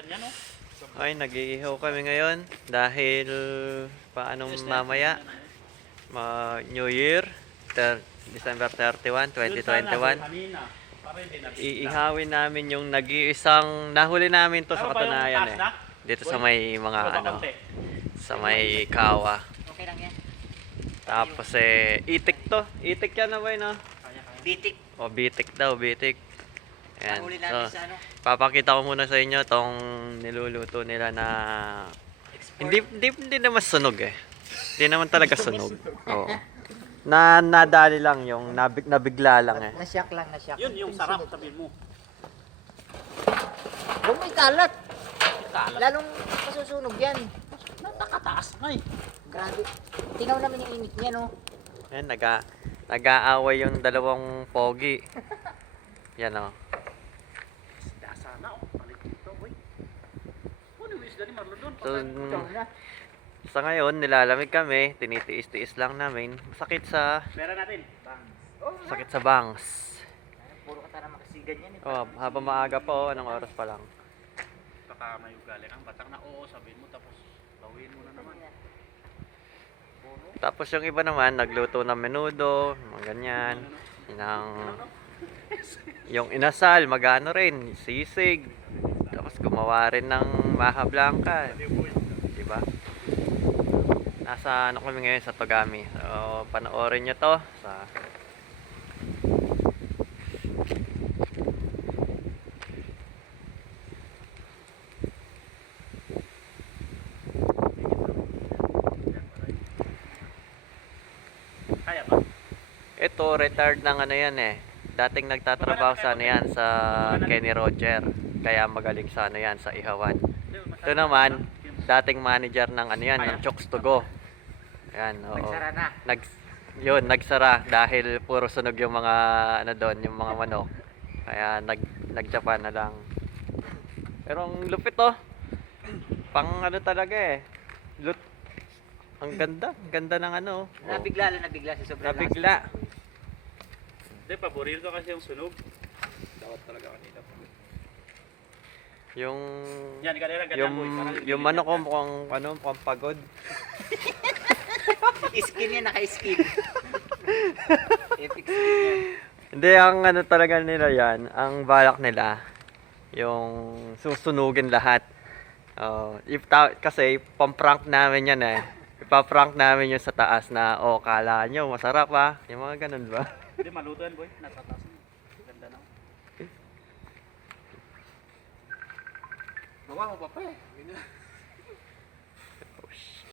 Ganyan oh. Ay, nag-iihaw kami ngayon dahil paano mamaya New Year, December 31, 2021. Kanina. Para hindi na Iihawin namin yung nag-iisang nahuli namin to sa Tama ba yung katunayan taas eh. na? Dito sa may mga Baba ano, konti. sa may kawa. Okay lang yan. Tapos itik to. Itik yan na ba yun, no? Kanya-kanya. Bitik. O bitik daw, bitik. Ayan. Nahuli So, namin sa ano. papakita ko muna sa inyo tong niluluto nila na hindi naman sunog eh. Hindi naman talaga sunog. Oo. Nadali lang yung nabigla lang eh. Nasyak lang, nasyak. Yun yung sarap sabihin mo. Huwag mo ikalat. Kalat. Lalong masusunog yan. Nakataas na eh. Grabe. Tingnan namin yung init niya, no? Ayan, nag-aaway yung dalawang pogi. Yan o. Isda sana oh. Balik dito boy. Ano yung isda ni Marlon doon? So, Ikaw na. sa ngayon, nilalamig kami. Tinitiis-tiis lang namin. Sakit sa Pera natin. Bang. Oh, sakit sa bangs. puro ka tara makasigan yan. Eh. Oh, habang maaga pa oh, anong oras pa lang. Baka may ugali kang batang na oo sabihin mo tapos bawin mo na naman. Tapos yung iba naman, nagluto ng menudo, mga ganyan. Yung inasal, magano rin, sisig. Tapos gumawa rin ng maha blanca. Diba? Nasa ano kami ngayon sa Togami. So, panoorin nyo to sa Kaya ba? ito, retired ng ano yan eh. Dating nagtatrabaho sa ano yan, sa Kenny Roger. Kaya magaling sa ano yan, sa Ihawan. Ito naman, dating manager ng ano yan, ng Chokes to Go. Ayan, oo. Nagsara na. Nagsara dahil puro sunog yung mga ano doon, yung mga manok. Kaya nag-Japan na lang. Pero ang lupit oh. Pang ano talaga eh. Ang ganda ng ano. Oh. Nabigla sa sobrang Nabigla. Hindi, paborito kasi yung sunog. Dawat talaga kanina. Yung Yan, kanina ganyan boy. yung manok ko mukhang pagod. Skin yan, naka-skin. Epic skin yan. Hindi, ang ano talaga nila yan, ang balak nila, yung susunugin lahat. Kasi pang-prank namin yan eh. Ipaprank namin yung sa taas na, kala nyo, masarap ah. Yung mga ganun ba? Hindi, maluto yan boy. Nasa taas mo. Ganda na. Bawa mo pa pa eh.